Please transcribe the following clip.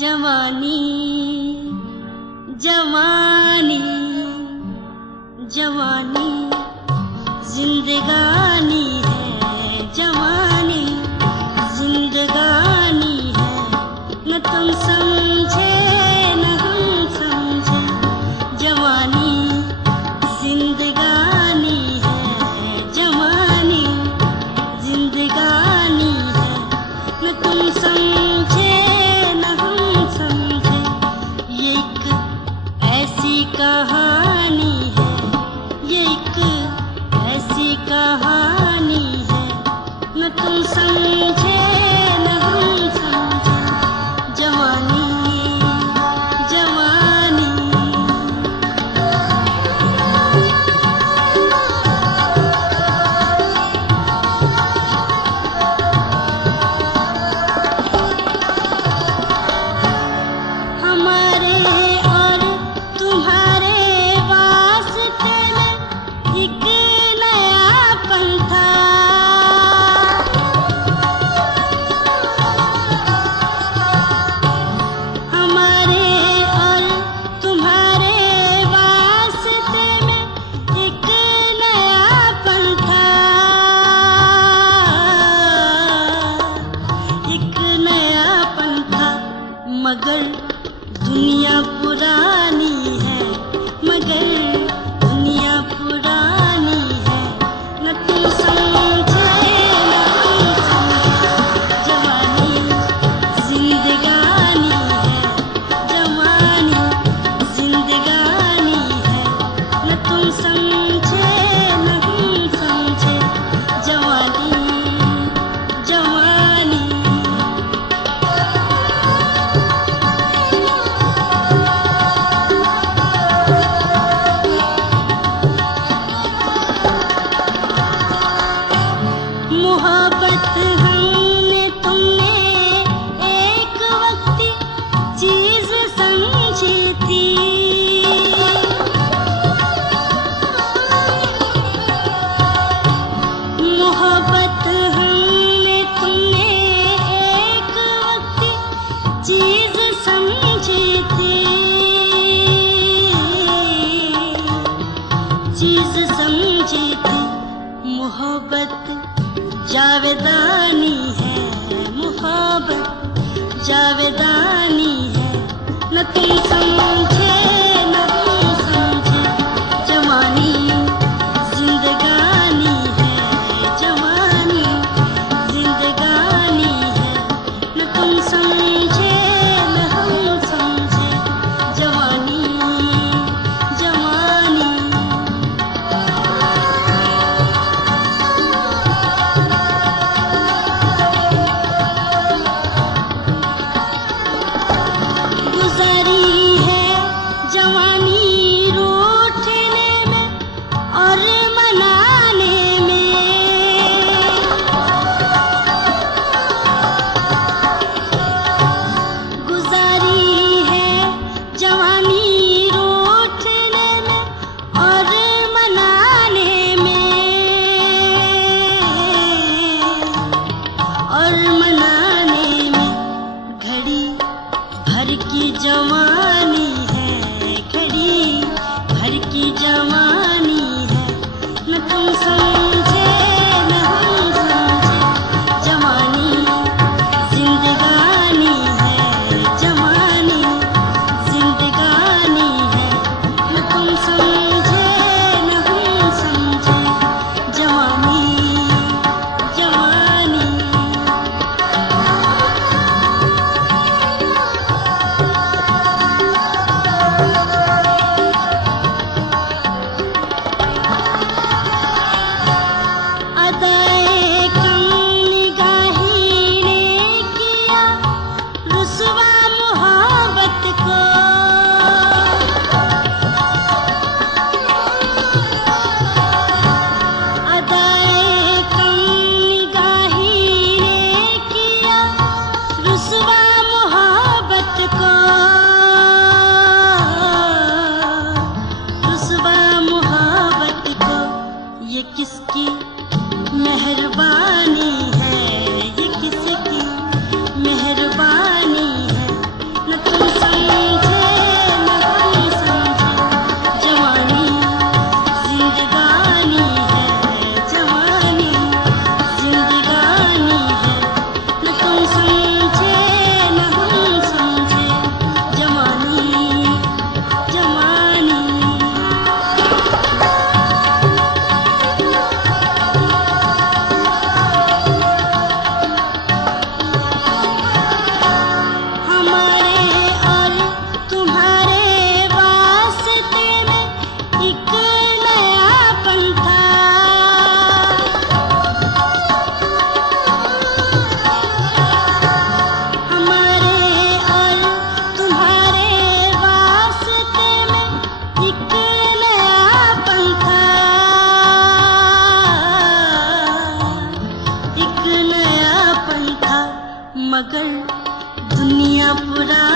जवानी जवानी जवानी जिंदगानी है, जवानी जिंदगानी है। न तुम समझे न हम समझे, जवानी जिंदगानी है, जवानी जिंदगानी है। न तुम समझे कहानी है, ये एक ऐसी कहानी है। न तुम समझे न हम समझे, जवानी जवानी। हमारे मगर दुनिया पुरानी है, मगर दुनिया पुरानी है। न तुम समझे न हम समझे, जवानी जिंदगानी है, जवानी जिंदगानी है। न तुम समझे न हम समझे, जवानी जवानी। मोहब्बत हमने तुमने एक वक्त चीज समझी थी, मोहब्बत हमने तुमने एक वक्त चीज समझी थी, चीज समझी थी। मोहब्बत जावेदानी है, मोहब्बत जावेदानी है। न तुम समझे न हम समझे, जवानी जिंदगानी है, जवानी जिंदगानी है। न तुम समझे न हम समझे, जवानी जवानी। गुज़री है जवानी रूठने में और मनाने में, गुज़री है जवानी रूठने में और मनाने में, और मनाने में। घड़ी भर की जवानी है, घड़ी भर की जवानी है। न तुम समझे न हम समझे, जवानी जिंदगानी है, जवानी जिंदगानी है। न तुम समझे न हम समझे, जवानी जवानी। बुरा